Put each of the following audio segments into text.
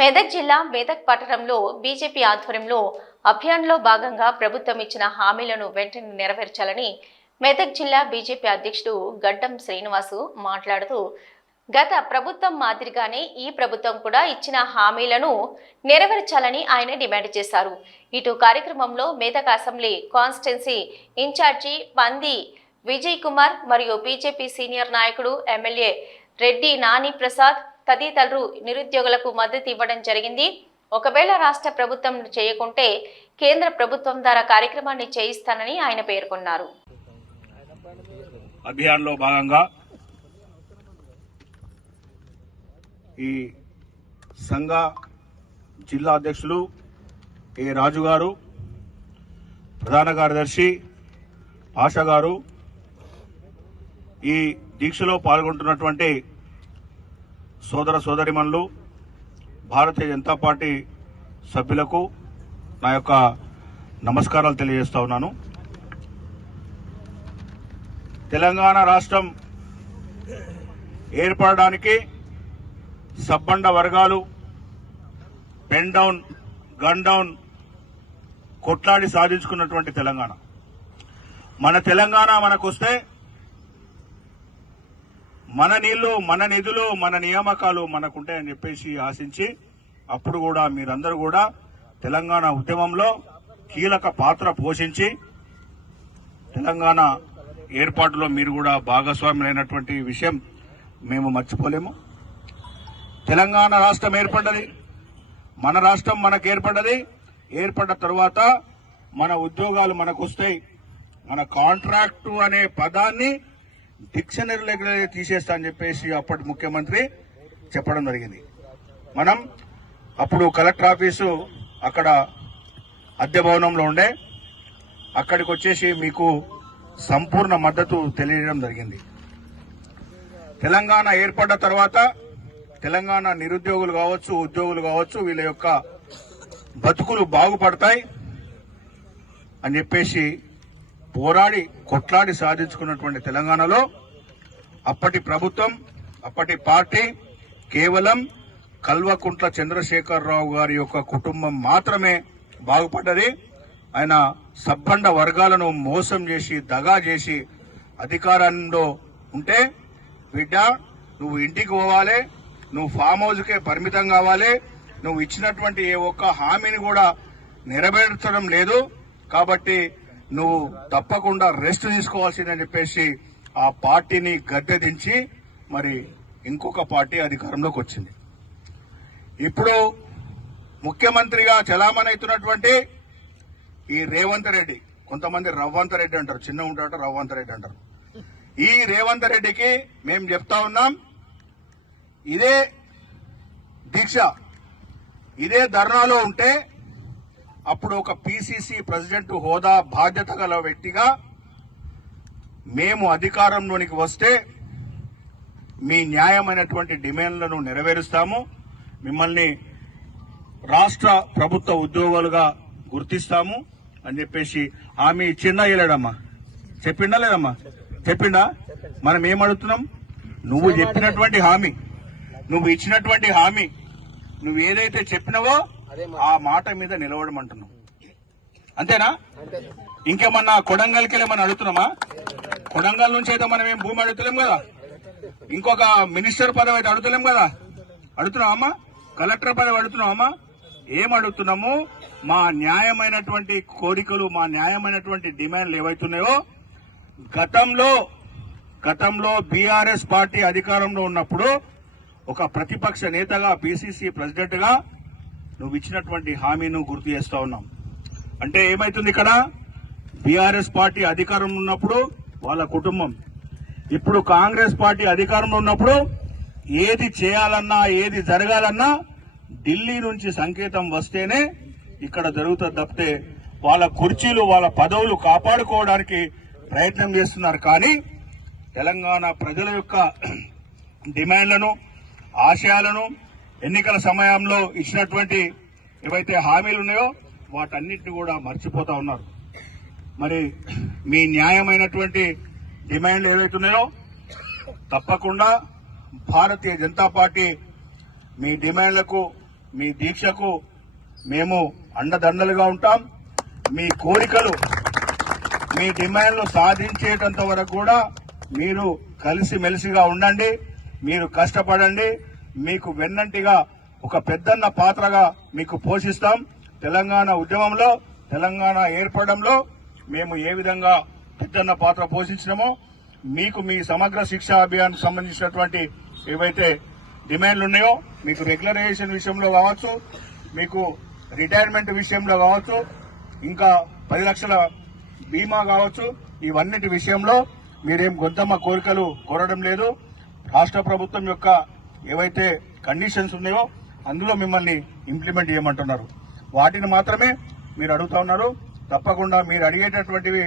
మెదక్ జిల్లా మెదక్ పట్టణంలో బీజేపీ ఆధ్వర్యంలో అభియాన్లో భాగంగా ప్రభుత్వం ఇచ్చిన హామీలను వెంటనే నెరవేర్చాలని మెదక్ జిల్లా బీజేపీ అధ్యక్షుడు గడ్డం శ్రీనివాసు మాట్లాడుతూ గత ప్రభుత్వం మాదిరిగానే ఈ ప్రభుత్వం కూడా ఇచ్చిన హామీలను నెరవేర్చాలని ఆయన డిమాండ్ చేశారు ఇటు కార్యక్రమంలో మెదక్ అసెంబ్లీ కాన్స్టిట్యున్సీ ఇన్ఛార్జి పంది విజయ్ కుమార్ మరియు బీజేపీ సీనియర్ నాయకుడు ఎమ్మెల్యే రెడ్డి నాని ప్రసాద్ తదితరులు నిరుద్యోగులకు మద్దతు ఇవ్వడం జరిగింది ఒకవేళ రాష్ట్ర ప్రభుత్వం చేయకుంటే కేంద్ర ప్రభుత్వం ద్వారా కార్యక్రమాన్ని చేయిస్తానని ఆయన పేర్కొన్నారు భాగంగా ఈ సంఘ జిల్లా అధ్యక్షులు ఏ రాజు గారు ప్రధాన కార్యదర్శి ఆశ గారు ఈ దీక్షలో పాల్గొంటున్నటువంటి సోదర సోదరిమణులు భారతీయ జనతా పార్టీ సభ్యులకు నా యొక్క నమస్కారాలు తెలియజేస్తా ఉన్నాను తెలంగాణ రాష్ట్రం ఏర్పడడానికి సబ్బండ వర్గాలు పెన్ డౌన్ గన్ డౌన్ కొట్లాడి సాధించుకున్నటువంటి తెలంగాణ మన తెలంగాణ మనకొస్తే మన నీళ్లు మన నిధులు మన నియామకాలు మనకుంటాయని చెప్పేసి ఆశించి అప్పుడు కూడా మీరందరూ కూడా తెలంగాణ ఉద్యమంలో కీలక పాత్ర పోషించి తెలంగాణ ఏర్పాటులో మీరు కూడా భాగస్వాములైనటువంటి విషయం మేము మర్చిపోలేము తెలంగాణ రాష్ట్రం ఏర్పడ్డది మన రాష్ట్రం మనకు ఏర్పడ్డది ఏర్పడ్డ తర్వాత మన ఉద్యోగాలు మనకు వస్తాయి మన కాంట్రాక్టు అనే పదాన్ని డిక్షనరీలో తీసేస్తా అని చెప్పేసి అప్పటి ముఖ్యమంత్రి చెప్పడం జరిగింది మనం అప్పుడు కలెక్టర్ ఆఫీసు అక్కడ అద్దె భవనంలో ఉండే అక్కడికి వచ్చేసి మీకు సంపూర్ణ మద్దతు తెలియడం జరిగింది తెలంగాణ ఏర్పడ్డ తర్వాత తెలంగాణ నిరుద్యోగులు కావచ్చు ఉద్యోగులు కావచ్చు వీళ్ళ యొక్క బతుకులు బాగుపడతాయి అని చెప్పేసి పోరాడి కొట్లాడి సాధించుకున్నటువంటి తెలంగాణలో అప్పటి ప్రభుత్వం అప్పటి పార్టీ కేవలం కల్వకుంట్ల చంద్రశేఖరరావు గారి యొక్క కుటుంబం మాత్రమే బాగుపడ్డది ఆయన సబ్బండ వర్గాలను మోసం చేసి దగా చేసి అధికారంలో ఉంటే బిడ్డ నువ్వు ఇంటికి పోవాలి నువ్వు ఫామ్ హౌస్కే పరిమితం కావాలి నువ్వు ఇచ్చినటువంటి ఏ ఒక్క హామీని కూడా నెరవేర్చడం లేదు కాబట్టి నువ్వు తప్పకుండా రెస్ట్ తీసుకోవాల్సిందని చెప్పేసి ఆ పార్టీని గద్దె దించి మరి ఇంకొక పార్టీ అధికారంలోకి వచ్చింది ఇప్పుడు ముఖ్యమంత్రిగా చలామణి అవుతున్నటువంటి ఈ రేవంత్ రెడ్డి కొంతమంది రవ్వంత్ రెడ్డి అంటారు చిన్న ఉంటాడు రవ్వంత్ రెడ్డి అంటారు ఈ రేవంత్ రెడ్డికి మేము చెప్తా ఉన్నాం ఇదే దీక్ష ఇదే ధర్నాలో ఉంటే అప్పుడు ఒక పిసిసి ప్రెసిడెంట్ హోదా బాధ్యత గల వ్యక్తిగా మేము అధికారంలోనికి వస్తే మీ న్యాయమైనటువంటి డిమాండ్లను నెరవేరుస్తాము మిమ్మల్ని రాష్ట్ర ప్రభుత్వ ఉద్యోగాలుగా గుర్తిస్తాము అని చెప్పేసి ఆమె చిన్న ఇలాడమ్మా చెప్పిండా లేదమ్మా చెప్పిండా మనం ఏమడుతున్నాం నువ్వు చెప్పినటువంటి హామీ నువ్వు ఇచ్చినటువంటి హామీ నువ్వు ఏదైతే చెప్పినావో ఆ మాట మీద అంటున్నాం అంతేనా ఇంకేమన్నా కొడంగల్కి వెళ్ళమని అడుగుతున్నామా కొడంగల్ నుంచి అయితే మనం ఏం భూమి అడుగుతలేం కదా ఇంకొక మినిస్టర్ పదవి అయితే అడుగుతలేం కదా అడుగుతున్నామా కలెక్టర్ పదవి అడుగుతున్నామా ఏం అడుగుతున్నాము మా న్యాయమైనటువంటి కోరికలు మా న్యాయమైనటువంటి డిమాండ్లు ఏవైతున్నాయో గతంలో గతంలో బీఆర్ఎస్ పార్టీ అధికారంలో ఉన్నప్పుడు ఒక ప్రతిపక్ష నేతగా బీసీసీ ప్రెసిడెంట్గా నువ్వు ఇచ్చినటువంటి హామీను గుర్తు చేస్తూ ఉన్నాం అంటే ఏమైతుంది ఇక్కడ బీఆర్ఎస్ పార్టీ అధికారంలో ఉన్నప్పుడు వాళ్ళ కుటుంబం ఇప్పుడు కాంగ్రెస్ పార్టీ అధికారంలో ఉన్నప్పుడు ఏది చేయాలన్నా ఏది జరగాలన్నా ఢిల్లీ నుంచి సంకేతం వస్తేనే ఇక్కడ జరుగుతుంది తప్పితే వాళ్ళ కుర్చీలు వాళ్ళ పదవులు కాపాడుకోవడానికి ప్రయత్నం చేస్తున్నారు కానీ తెలంగాణ ప్రజల యొక్క డిమాండ్లను ఆశయాలను ఎన్నికల సమయంలో ఇచ్చినటువంటి ఏవైతే హామీలు ఉన్నాయో వాటన్నిటిని కూడా మర్చిపోతా ఉన్నారు మరి మీ న్యాయమైనటువంటి డిమాండ్లు ఏవైతే ఉన్నాయో తప్పకుండా భారతీయ జనతా పార్టీ మీ డిమాండ్లకు మీ దీక్షకు మేము అండదండలుగా ఉంటాం మీ కోరికలు మీ డిమాండ్లు సాధించేటంత వరకు కూడా మీరు కలిసిమెలిసిగా ఉండండి మీరు కష్టపడండి మీకు వెన్నంటిగా ఒక పెద్దన్న పాత్రగా మీకు పోషిస్తాం తెలంగాణ ఉద్యమంలో తెలంగాణ ఏర్పడంలో మేము ఏ విధంగా పెద్దన్న పాత్ర పోషించినామో మీకు మీ సమగ్ర శిక్షా అభియాన్ సంబంధించినటువంటి ఏవైతే డిమాండ్లు ఉన్నాయో మీకు రెగ్యులరైజేషన్ విషయంలో కావచ్చు మీకు రిటైర్మెంట్ విషయంలో కావచ్చు ఇంకా పది లక్షల బీమా కావచ్చు ఇవన్నిటి విషయంలో మీరేం గొంతమ్మ కోరికలు కోరడం లేదు రాష్ట్ర ప్రభుత్వం యొక్క ఏవైతే కండిషన్స్ ఉన్నాయో అందులో మిమ్మల్ని ఇంప్లిమెంట్ చేయమంటున్నారు వాటిని మాత్రమే మీరు అడుగుతా ఉన్నారు తప్పకుండా మీరు అడిగేటటువంటివి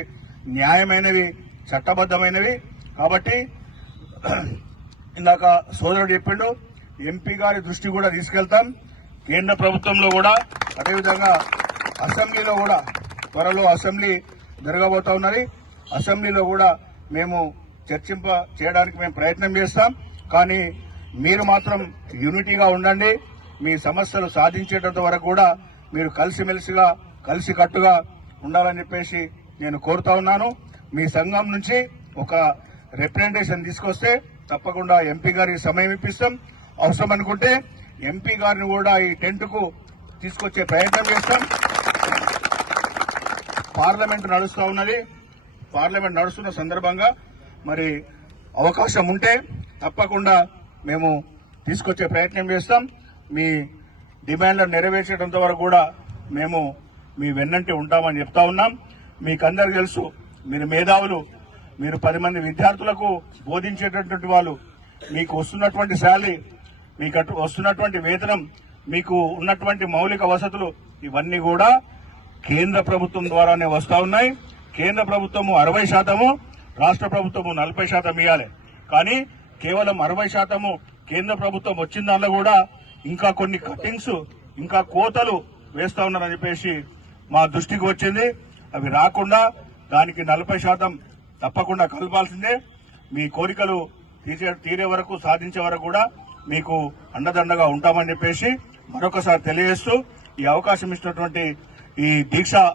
న్యాయమైనవి చట్టబద్దమైనవి కాబట్టి ఇందాక సోదరుడు చెప్పిండు ఎంపీ గారి దృష్టి కూడా తీసుకెళ్తాం కేంద్ర ప్రభుత్వంలో కూడా అదేవిధంగా అసెంబ్లీలో కూడా త్వరలో అసెంబ్లీ జరగబోతా ఉన్నది అసెంబ్లీలో కూడా మేము చర్చింప చేయడానికి మేము ప్రయత్నం చేస్తాం కానీ మీరు మాత్రం యూనిటీగా ఉండండి మీ సమస్యలు సాధించేటంత వరకు కూడా మీరు కలిసిమెలిసిగా కలిసికట్టుగా ఉండాలని చెప్పేసి నేను కోరుతా ఉన్నాను మీ సంఘం నుంచి ఒక రిప్రజెంటేషన్ తీసుకొస్తే తప్పకుండా ఎంపీ గారికి సమయం ఇప్పిస్తాం అవసరం అనుకుంటే ఎంపీ గారిని కూడా ఈ టెంట్కు తీసుకొచ్చే ప్రయత్నం చేస్తాం పార్లమెంట్ నడుస్తూ ఉన్నది పార్లమెంట్ నడుస్తున్న సందర్భంగా మరి అవకాశం ఉంటే తప్పకుండా మేము తీసుకొచ్చే ప్రయత్నం చేస్తాం మీ డిమాండ్లను నెరవేర్చేటంత వరకు కూడా మేము మీ వెన్నంటి ఉంటామని చెప్తా ఉన్నాం మీకందరు తెలుసు మీరు మేధావులు మీరు పది మంది విద్యార్థులకు బోధించేటటువంటి వాళ్ళు మీకు వస్తున్నటువంటి శాలరీ మీకు వస్తున్నటువంటి వేతనం మీకు ఉన్నటువంటి మౌలిక వసతులు ఇవన్నీ కూడా కేంద్ర ప్రభుత్వం ద్వారానే వస్తూ ఉన్నాయి కేంద్ర ప్రభుత్వము అరవై శాతము రాష్ట్ర ప్రభుత్వము నలభై శాతం ఇవ్వాలి కానీ కేవలం అరవై శాతము కేంద్ర ప్రభుత్వం వచ్చిన దానిలో కూడా ఇంకా కొన్ని కట్టింగ్స్ ఇంకా కోతలు వేస్తా ఉన్నారని చెప్పేసి మా దృష్టికి వచ్చింది అవి రాకుండా దానికి నలభై శాతం తప్పకుండా కలపాల్సిందే మీ కోరికలు తీసే తీరే వరకు సాధించే వరకు కూడా మీకు అండదండగా ఉంటామని చెప్పేసి మరొకసారి తెలియజేస్తూ ఈ అవకాశం ఇచ్చినటువంటి ఈ దీక్ష